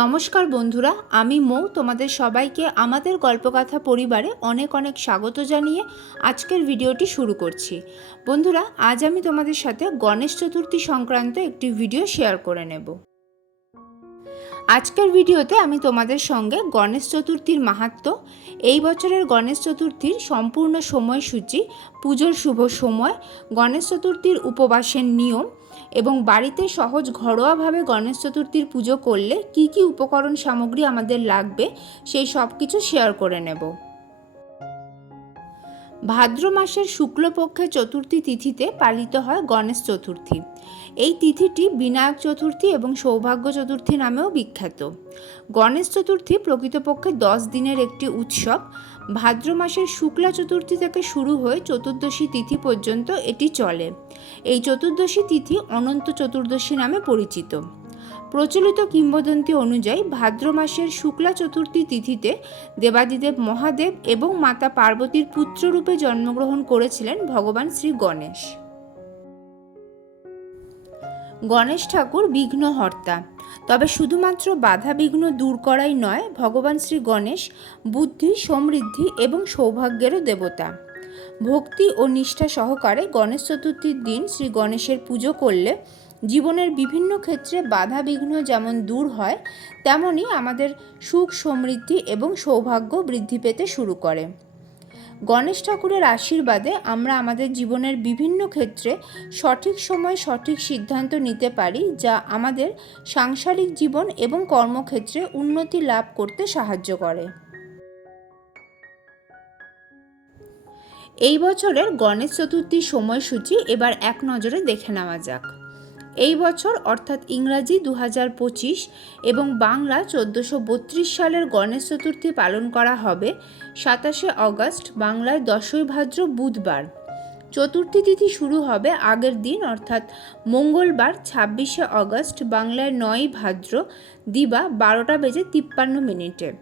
নমস্কার বন্ধুরা, আমি মৌ। তোমাদের সবাইকে আমাদের গল্পকথা পরিবারে অনেক অনেক স্বাগত জানিয়ে আজকের ভিডিওটি শুরু করছি। বন্ধুরা, আজ আমি তোমাদের সাথে গণেশ চতুর্থী সংক্রান্ত একটি ভিডিও শেয়ার করে নেব। আজকের ভিডিওতে আমি তোমাদের সঙ্গে গণেশ চতুর্থীর মাহাত্ম, এই বছরের গণেশ চতুর্থীর সম্পূর্ণ সময়সূচি, পুজোর শুভ সময়, গণেশ চতুর্থীর উপবাসের নিয়ম এবং বাড়িতে সহজ ঘরোয়াভাবে গণেশ চতুর্থীর পুজো করলে কি কি উপকরণ সামগ্রী আমাদের লাগবে, সেই সব কিছু শেয়ার করে নেব। ভাদ্র মাসের শুক্লপক্ষে চতুর্থী তিথিতে পালিত হয় গণেশ চতুর্থী। এই তিথিটি বিনায়ক চতুর্থী এবং সৌভাগ্য চতুর্থী নামেও বিখ্যাত। গণেশ চতুর্থী প্রকৃতপক্ষে দশ দিনের একটি উৎসব ভাদ্র মাসের শুক্লা চতুর্থী থেকে শুরু হয়ে চতুর্দশী তিথি পর্যন্ত এটি চলে। এই চতুর্দশী তিথি অনন্ত চতুর্দশী নামে পরিচিত। প্রচলিত কিংবদন্তি অনুযায়ী ভাদ্র মাসের শুক্লা চতুর্থী তিথিতে দেবাদিদেব মহাদেব এবং মাতা পার্বতীর পুত্ররূপে জন্মগ্রহণ করেছিলেন ভগবান শ্রী গণেশ। গণেশ ঠাকুর বিঘ্নহর্তা। তবে শুধুমাত্র বাধা বিঘ্ন দূর করাই নয়, ভগবান শ্রী গণেশ বুদ্ধি, সমৃদ্ধি এবং সৌভাগ্যেরও দেবতা। ভক্তি ও নিষ্ঠা সহকারে গণেশ চতুর্থীর দিন শ্রী গণেশের পুজো করলে জীবনের বিভিন্ন ক্ষেত্রে বাধা বিঘ্ন যেমন দূর হয়, তেমনই আমাদের সুখ, সমৃদ্ধি এবং সৌভাগ্য বৃদ্ধি পেতে শুরু করে। গণেশ ঠাকুরের আশীর্বাদে আমরা আমাদের জীবনের বিভিন্ন ক্ষেত্রে সঠিক সময় সঠিক সিদ্ধান্ত নিতে পারি, যা আমাদের সাংসারিক জীবন এবং কর্মক্ষেত্রে উন্নতি লাভ করতে সাহায্য করে। এই বছরের গণেশ চতুর্থীর সময়সূচি এবার এক নজরে দেখে নেওয়া যাক। এই বছর, অর্থাৎ ইংরাজি দু পঁচিশ এবং বাংলা চোদ্দোশো বত্রিশ সালের গণেশ চতুর্থী পালন করা হবে সাতাশে অগস্ট, বাংলায় দশই ভাদ্র বুধবার। চতুর্থী তিথি শুরু হবে আগের দিন, অর্থাৎ মঙ্গলবার, ছাব্বিশে অগস্ট, বাংলায় নয়ই ভাদ্র, দিবা বারোটা বেজে তিপ্পান্ন মিনিটে।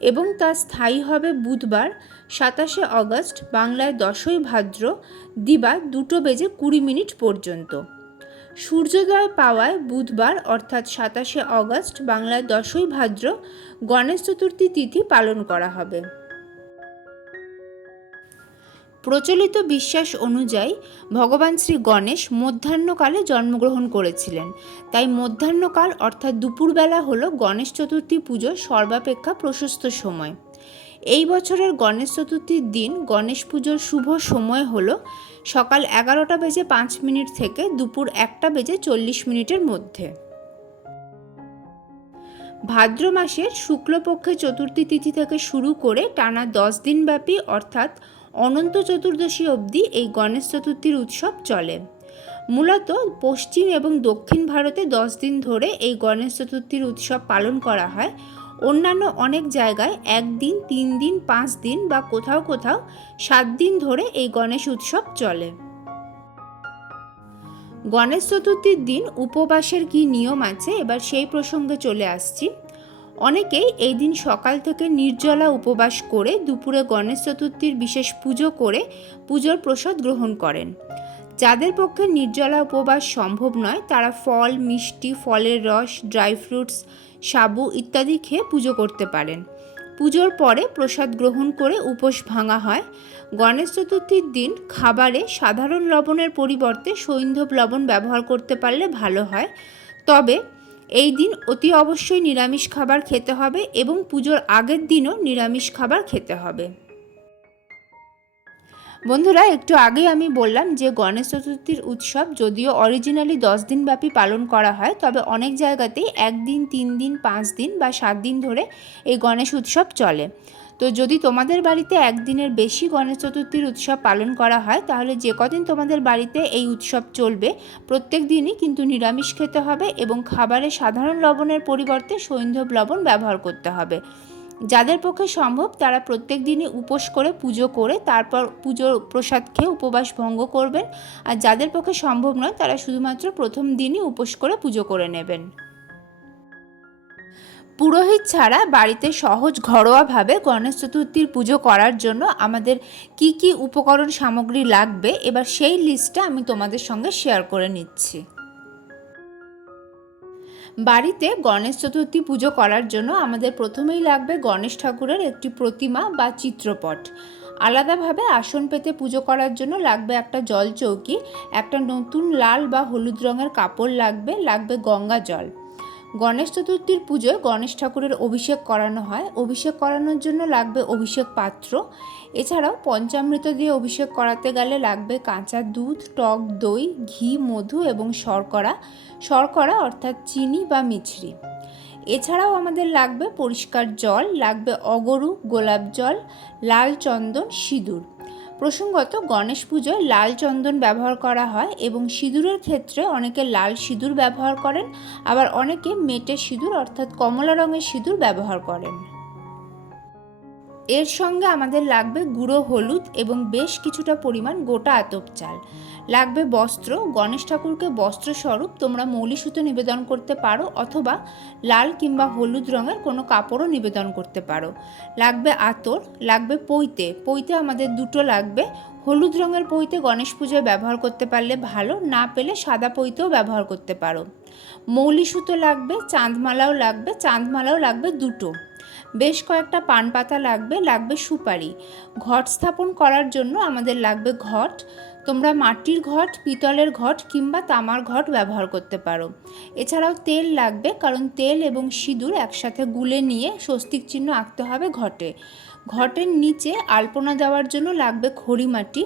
এবং তা স্থায়ী হবে বুধবার, সাতাশে অগস্ট, বাংলায় দশই ভাদ্র, দিবা দুটো বেজে কুড়ি মিনিট পর্যন্ত। সূর্যোদয় পাওয়ায় বুধবার, অর্থাৎ সাতাশে অগস্ট বাংলায় দশই ভাদ্র গণেশ চতুর্থী তিথি পালন করা হবে। প্রচলিত বিশ্বাস অনুযায়ী ভগবান শ্রী গণেশ মধ্যাহ্নকালে জন্মগ্রহণ করেছিলেন। তাই মধ্যাহ্নকাল, অর্থাৎ দুপুরবেলা হল গণেশ চতুর্থী পুজোর সর্বাপেক্ষা প্রশস্ত সময়। এই বছরের গণেশ চতুর্থীর দিন গণেশ পুজোর শুভ সময় হল সকাল এগারোটা বেজে পাঁচ মিনিট থেকে দুপুর একটা বেজে চল্লিশ মিনিটের মধ্যে। ভাদ্র মাসের শুক্লপক্ষে চতুর্থী তিথি থেকে শুরু করে টানা দশ দিনব্যাপী অর্থাৎ অনন্ত চতুর্দশী অবধি এই গণেশ চতুর্থীর উৎসব চলে। মূলত পশ্চিম এবং দক্ষিণ ভারতে দশ দিন ধরে এই গণেশ চতুর্থীর উৎসব পালন করা হয় অন্যান্য অনেক জায়গায় একদিন তিন দিন পাঁচ দিন বা কোথাও কোথাও সাত দিন ধরে এই গণেশ উৎসব চলে। গণেশ চতুর্থীর দিন উপবাসের কি নিয়ম আছে? এবার সেই প্রসঙ্গে চলে আসছি। অনেকেই এই দিন সকাল থেকে নির্জলা উপবাস করে দুপুরে গণেশ চতুর্থীর বিশেষ পুজো করে পুজোর প্রসাদ গ্রহণ করেন। যাদের পক্ষে নির্জলা উপবাস সম্ভব নয়, তারা ফল, মিষ্টি, ফলের রস, ড্রাই ফ্রুটস সাবু ইত্যাদি খেয়ে পুজো করতে পারেন। পুজোর পরে প্রসাদ গ্রহণ করে উপোস ভাঙা হয়। গণেশ চতুর্থীর দিন খাবারে সাধারণ লবণের পরিবর্তে সৈন্ধব লবণ ব্যবহার করতে পারলে ভালো হয়। তবে এই দিন অতি অবশ্যই নিরামিষ খাবার খেতে হবে এবং পুজোর আগের দিনও নিরামিষ খাবার খেতে হবে। বন্ধুরা, একটু আগে আমি বললাম যে গণেশ চতুর্থীর উৎসব যদিও অরিজিনালি দশ দিন ব্যাপী পালন করা হয়, তবে অনেক জায়গাতেই একদিন, তিন দিন, পাঁচ দিন বা সাত দিন ধরে এই গণেশ উৎসব চলে। তো যদি তোমাদের বাড়িতে একদিনের বেশি গণেশ চতুর্থীর উৎসব পালন করা হয়, তাহলে যে কদিন তোমাদের বাড়িতে এই উৎসব চলবে, প্রত্যেক দিনই কিন্তু নিরামিষ খেতে হবে এবং খাবারে সাধারণ লবণের পরিবর্তে সৈন্ধব লবণ ব্যবহার করতে হবে। যাদের পক্ষে সম্ভব তারা প্রত্যেক দিনই উপোস করে পুজো করে তারপর পুজোর প্রসাদ খেয়ে উপবাস ভঙ্গ করবেন। আর যাদের পক্ষে সম্ভব নয়, তারা শুধুমাত্র প্রথম দিনই উপোস করে পুজো করে নেবেন। পুরোহিত ছাড়া বাড়িতে সহজ ঘরোয়াভাবে গণেশ চতুর্থীর পুজো করার জন্য আমাদের কি কি উপকরণ সামগ্রী লাগবে, এবার সেই লিস্টটা আমি তোমাদের সঙ্গে শেয়ার করে নিচ্ছি। বাড়িতে গণেশ চতুর্থী পুজো করার জন্য আমাদের প্রথমেই লাগবে গণেশ ঠাকুরের একটি প্রতিমা বা চিত্রপট। আলাদাভাবে আসন পেতে পুজো করার জন্য লাগবে একটা জল চৌকি, একটা নতুন লাল বা হলুদ রঙের কাপড় লাগবে লাগবে গঙ্গা জল। গণেশ চতুর্থীর পুজোয় গণেশ ঠাকুরের অভিষেক করানো হয়। অভিষেক করানোর জন্য লাগবে অভিষেক পাত্র। এছাড়াও পঞ্চামৃত দিয়ে অভিষেক করাতে গেলে লাগবে কাঁচা দুধ, টক দই, ঘি, মধু এবং শর্করা। শর্করা অর্থাৎ চিনি বা মিছরি। এছাড়াও আমাদের লাগবে পরিষ্কার জল, লাগবে অগরু, গোলাপ জল, লাল চন্দন, সিঁদুর। প্রসঙ্গত গণেশ পুজোয় লাল চন্দন ব্যবহার করা হয় এবং সিঁদুরের ক্ষেত্রে অনেকে লাল সিঁদুর ব্যবহার করেন, আবার অনেকে মেটে সিঁদুর অর্থাৎ কমলা রঙের সিঁদুর ব্যবহার করেন। এর সঙ্গে আমাদের লাগবে গুঁড়ো হলুদ এবং বেশ কিছুটা পরিমাণ গোটা আতপ চাল। লাগবে বস্ত্র, গণেশ ঠাকুরকে বস্ত্র স্বরূপ তোমরা মৌলি সুতো নিবেদন করতে পারো অথবা লাল কিংবা হলুদ রঙের কোনো কাপড়ও নিবেদন করতে পারো। লাগবে আতর, লাগবে পৈতে। পৈতে আমাদের দুটো লাগবে। হলুদ রঙের পৈতে গণেশ পুজোয় ব্যবহার করতে পারলে ভালো, না পেলে সাদা পৈতেও ব্যবহার করতে পারো। মৌলি সুতো লাগবে, চাঁদমালাও লাগবে চাঁদমালাও লাগবে দুটো। বেশ কয়েকটা পান পাতা লাগবে লাগবে সুপারি। ঘট স্থাপন করার জন্য আমাদের লাগবে ঘট। তোমরা মাটির ঘট, পিতলের ঘট কিংবা তামার ঘট ব্যবহার করতে পারো। এছাড়াও তেল লাগবে, কারণ তেল এবং সিঁদুর একসাথে গুলে নিয়ে স্বস্তিক চিহ্ন আঁকতে হবে ঘটে। ঘটের নিচে আলপনা দেওয়ার জন্য লাগবে খড়ি মাটি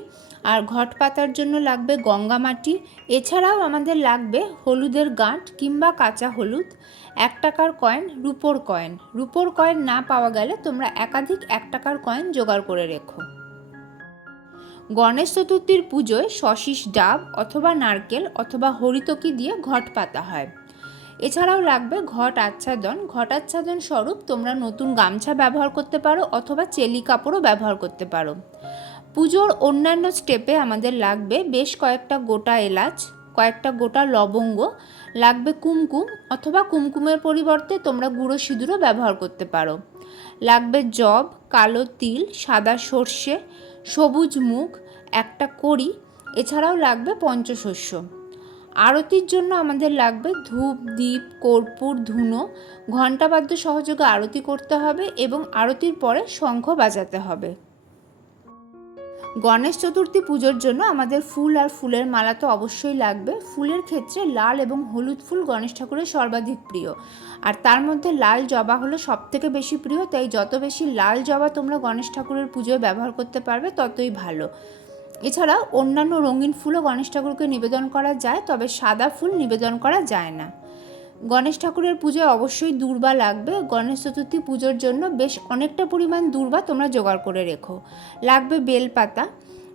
আর ঘট পাতার জন্য লাগবে গঙ্গা মাটি। এছাড়াও আমাদের লাগবে হলুদের গাঁট কিংবা কাঁচা হলুদ। এক টাকার কয়েন রুপোর কয়েন রুপোর কয়েন না পাওয়া গেলে তোমরা একাধিক এক টাকার কয়েন জোগাড় করে রেখো। গণেশ চতুর্থীর পুজোয় শশিস ডাব অথবা নারকেল অথবা হরিতকি দিয়ে ঘট পাতা হয়। এছাড়াও লাগবে ঘট আচ্ছাদন। ঘট আচ্ছাদন স্বরূপ তোমরা নতুন গামছা ব্যবহার করতে পারো অথবা চেলি কাপড়ও ব্যবহার করতে পারো। পুজোর অন্যান্য স্টেপে আমাদের লাগবে বেশ কয়েকটা গোটা এলাচ, কয়েকটা গোটা লবঙ্গ লাগবে কুমকুম অথবা কুমকুমের পরিবর্তে তোমরা গুঁড়ো সিঁদুরও ব্যবহার করতে পারো। লাগবে জব, কালো তিল, সাদা সর্ষে, সবুজ মুখ একটা কড়ি, এছাড়াও লাগবে পঞ্চশস্য। আরতির জন্য আমাদের লাগবে ধূপ দ্বীপ কর্পূর, ধুনো, ঘণ্টাবাদ্য সহযোগে আরতি করতে হবে এবং আরতির পরে শঙ্খ বাজাতে হবে। গণেশ চতুর্থী পুজোর জন্য আমাদের ফুল আর ফুলের মালা তো অবশ্যই লাগবে। ফুলের ক্ষেত্রে লাল এবং হলুদ ফুল গণেশ ঠাকুরের সর্বাধিক প্রিয়। আর তার মধ্যে লাল জবা হলো সব থেকে বেশি প্রিয়, তাই যত বেশি লাল জবা তোমরা গণেশ ঠাকুরের পুজোয় ব্যবহার করতে পারবে, ততই ভালো। এছাড়া অন্যান্য রঙিন ফুলও গণেশ ঠাকুরকে নিবেদন করা যায়, তবে সাদা ফুল নিবেদন করা যায় না। গণেশ ঠাকুরের পুজোয় অবশ্যই দূর্বা লাগবে। গণেশ চতুর্থী পুজোর জন্য বেশ অনেকটা পরিমাণ দূর্বা তোমরা জোগাড় করে রেখো। লাগবে বেলপাতা।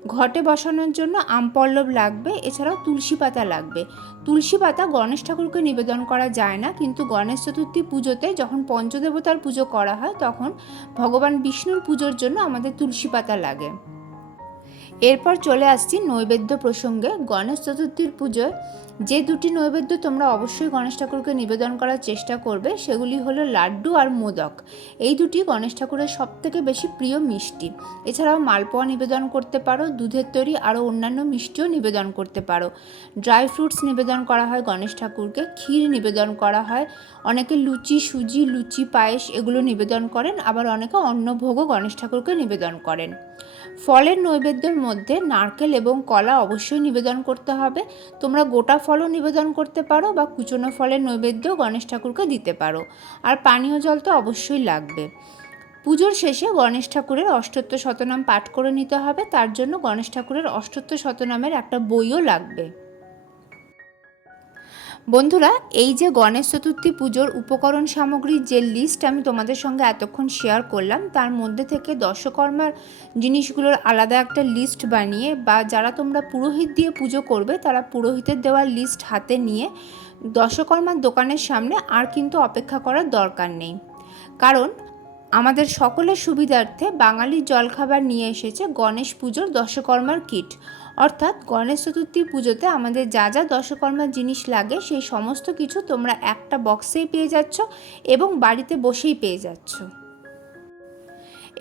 ঘটে বসানোর জন্য আমপল্লব লাগবে, এছাড়াও তুলসী পাতা লাগবে। তুলসী পাতা গণেশ ঠাকুরকে নিবেদন করা যায় না, কিন্তু গণেশ চতুর্থী পুজোতে যখন পঞ্চদেবতার পুজো করা হয়, তখন ভগবান বিষ্ণুর পুজোর জন্য আমাদের তুলসী পাতা লাগে। এরপর চলে আসছি নৈবেদ্য প্রসঙ্গে। গণেশ চতুর্থীর পুজোয় যে দুটি নৈবেদ্য তোমরা অবশ্যই গণেশ ঠাকুরকে নিবেদন করার চেষ্টা করবে, সেগুলি হলো লাড্ডু আর মোদক। এই দুটি গণেশ ঠাকুরের সবথেকে বেশি প্রিয় মিষ্টি। এছাড়াও মালপোয়া নিবেদন করতে পারো, দুধের তৈরি আরও অন্যান্য মিষ্টিও নিবেদন করতে পারো। ড্রাই ফ্রুটস নিবেদন করা হয় গণেশ ঠাকুরকে, ক্ষীর নিবেদন করা হয়, অনেকে লুচি, সুজি, লুচি, পায়েস এগুলো নিবেদন করেন, আবার অনেকে অন্নভোগও গণেশ ঠাকুরকে নিবেদন করেন। ফলের নৈবেদ্যের মধ্যে নারকেল এবং কলা অবশ্যই নিবেদন করতে হবে। তোমরা গোটা ফলও নিবেদন করতে পারো বা কুচনো ফলের নৈবেদ্য গণেশ ঠাকুরকে দিতে পারো। আর পানীয় জল তো অবশ্যই লাগবে। পুজোর শেষে গণেশ ঠাকুরের অষ্টত্ব শতনাম পাঠ করে নিতে হবে। তার জন্য গণেশ ঠাকুরের অষ্টত্ব শতনামের একটা বইও লাগবে। বন্ধুরা, এই যে গণেশ চতুর্থী পুজোর উপকরণ সামগ্রীর যে লিস্ট আমি তোমাদের সঙ্গে এতক্ষণ শেয়ার করলাম, তার মধ্যে থেকে দশকর্মার জিনিসগুলোর আলাদা একটা লিস্ট বানিয়ে বা যারা তোমরা পুরোহিত দিয়ে পুজো করবে, তারা পুরোহিতের দেওয়া লিস্ট হাতে নিয়ে দশকর্মার দোকানের সামনে আর কিন্তু অপেক্ষা করার দরকার নেই। কারণ, আমাদের সকলের সুবিধার্থে বাঙালির জলখাবার নিয়ে এসেছে গণেশ পুজোর দশকর্মার কিট অর্থাৎ গণেশ চতুর্থী পুজোতে আমাদের যা যা দশকর্মার জিনিস লাগে, সেই সমস্ত কিছু তোমরা একটা বক্সেই পেয়ে যাচ্ছ এবং বাড়িতে বসেই পেয়ে যাচ্ছ।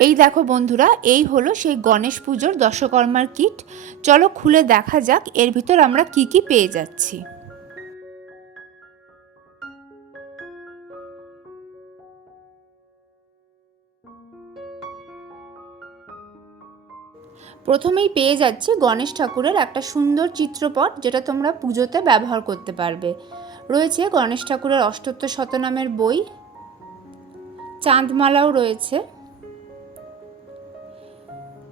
এই দেখো বন্ধুরা, এই হলো সেই গণেশ পুজোর দশকর্মার কিট চলো খুলে দেখা যাক এর ভিতর আমরা কি কি পেয়ে যাচ্ছি। প্রথমেই পেয়ে যাচ্ছি গণেশ ঠাকুরের একটা সুন্দর চিত্রপট যেটা তোমরা পুজোতে ব্যবহার করতে পারবে। রয়েছে গণেশ ঠাকুরের অষ্টোত্তর শতনামের বই। চাঁদমালাও রয়েছে।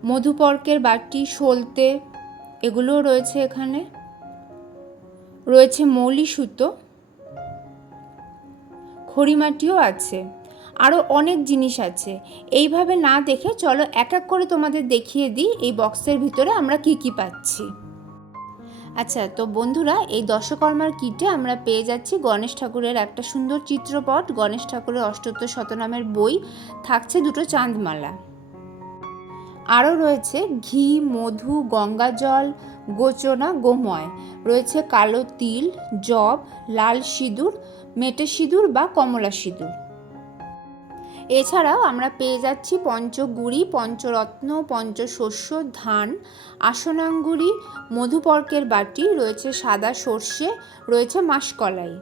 মধুপর্কের বাটি সলতে, এগুলোও রয়েছে এখানে। রয়েছে মৌলি সুতো খড়িমাটিও আছে। আরও অনেক জিনিস আছে। এইভাবে না দেখে চলো এক এক করে তোমাদের দেখিয়ে দিই এই বক্সের ভিতরে আমরা কি কি পাচ্ছি। আচ্ছা তো বন্ধুরা, এই দশকর্মার কিটে আমরা পেয়ে যাচ্ছি গণেশ ঠাকুরের একটা সুন্দর চিত্রপট, গণেশ ঠাকুরের অষ্টোত্তর শতনামের বই, থাকছে দুটো চাঁদমালা। আরও রয়েছে ঘি, মধু, গঙ্গা জল, গোচনা, গোময়। রয়েছে কালো তিল, জব, লাল সিঁদুর, মেটে সিঁদুর বা কমলা সিঁদুর। এছাড়াও আমরা পেয়ে যাচ্ছি পঞ্চগুড়ি, পঞ্চরত্ন, পঞ্চশস্য, ধান আসনাঙ্গুরি মধুপর্কের বাটি, রয়েছে সাদা সর্ষে, রয়েছে মাসকলাই।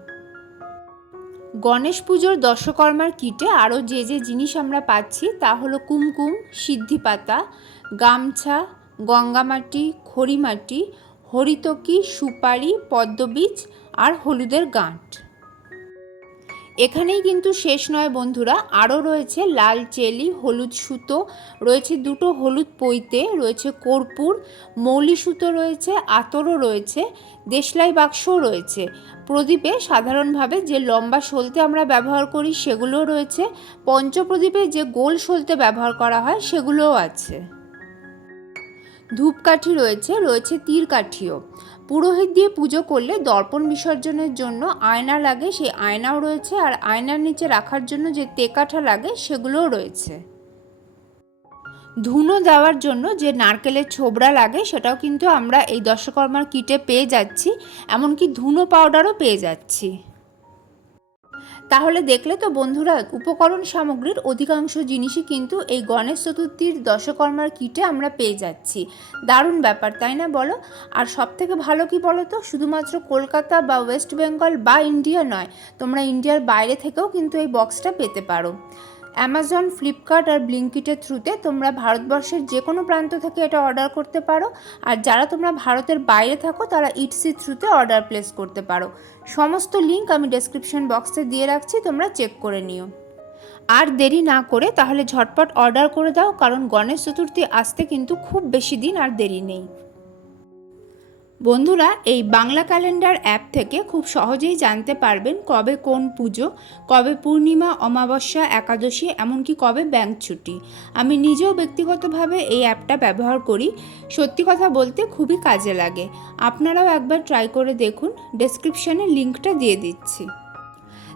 গণেশ পুজোর দশকর্মার কিটে আরও যে যে জিনিস আমরা পাচ্ছি তা হলো কুমকুম সিদ্ধি পাতা গামছা, গঙ্গামাটি, খড়িমাটি, হরিতকি, সুপারি, পদ্মবীজ আর হলুদের গাঁট। এখানেই কিন্তু শেষ নয় বন্ধুরা, আরও রয়েছে লাল চেলি, হলুদ সুতো, রয়েছে দুটো হলুদ পৈতে, রয়েছে কর্পূর, মৌলি সুতো রয়েছে, আতরও রয়েছে, দেশলাই বাক্সও রয়েছে। প্রদীপে সাধারণভাবে যে লম্বা সলতে আমরা ব্যবহার করি সেগুলোও রয়েছে, পঞ্চপ্রদীপে যে গোল সলতে ব্যবহার করা হয় সেগুলোও আছে। ধূপকাঠি রয়েছে রয়েছে তীর কাঠিও পুরোহিত দিয়ে পুজো করলে দর্পণ বিসর্জনের জন্য আয়না লাগে, সেই আয়নাও রয়েছে আর আয়নার নিচে রাখার জন্য যে তেকাঠা লাগে সেগুলোও রয়েছে। ধুনো দেওয়ার জন্য যে নারকেলের ছোবড়া লাগে সেটাও কিন্তু আমরা এই দশকর্মার কিটে পেয়ে যাচ্ছি, এমনকি ধুনো পাউডারও পেয়ে যাচ্ছি। তাহলে দেখলে তো বন্ধুরা, উপকরণ সামগ্রীর অধিকাংশ জিনিসই কিন্তু এই গণেশ চতুর্থীর দশকর্মার কিটে আমরা পেয়ে যাচ্ছি। দারুণ ব্যাপার, তাই না বলো? আর সব থেকে ভালো কি বলো তো? শুধুমাত্র কলকাতা বা ওয়েস্ট বেঙ্গল বা ইন্ডিয়া নয়, তোমরা ইন্ডিয়ার বাইরে থেকেও কিন্তু এই বক্সটা পেতে পারো। অ্যামাজন ফ্লিপকার্ট আর ব্লিঙ্কিটের থ্রুতে তোমরা ভারতবর্ষের যে কোনো প্রান্ত থেকে এটা অর্ডার করতে পারো। আর যারা তোমরা ভারতের বাইরে থাকো, তারা ইটসির থ্রুতে অর্ডার প্লেস করতে পারো। সমস্ত লিঙ্ক আমি ডেসক্রিপশন বক্সে দিয়ে রাখছি, তোমরা চেক করে নিও। আর দেরি না করে তাহলে ঝটপট অর্ডার করে দাও, কারণ গণেশ চতুর্থী আসতে কিন্তু খুব বেশি দিন আর দেরি নেই। বন্ধুরা, এই বাংলা ক্যালেন্ডার অ্যাপ থেকে খুব সহজেই জানতে পারবেন কবে কোন পুজো, কবে পূর্ণিমা, অমাবস্যা, একাদশী, এমনকি কবে ব্যাংক ছুটি। আমি নিজেও ব্যক্তিগতভাবে এই অ্যাপটা ব্যবহার করি। সত্যি কথা বলতে খুবই কাজে লাগে। আপনারাও একবার ট্রাই করে দেখুন। ডেসক্রিপশানে লিঙ্কটা দিয়ে দিচ্ছি।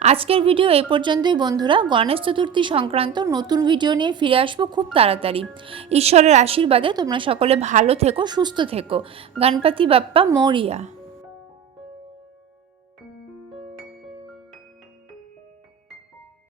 আজকের ভিডিও এই পর্যন্তই বন্ধুরা। গণেশ চতুর্থী সংক্রান্ত নতুন ভিডিও নিয়ে ফিরে আসব খুব তাড়াতাড়ি। ঈশ্বরের আশীর্বাদে তোমরা সকলে ভালো থেকো, সুস্থ থেকো। গণপতি বাপ্পা মৌরিয়া।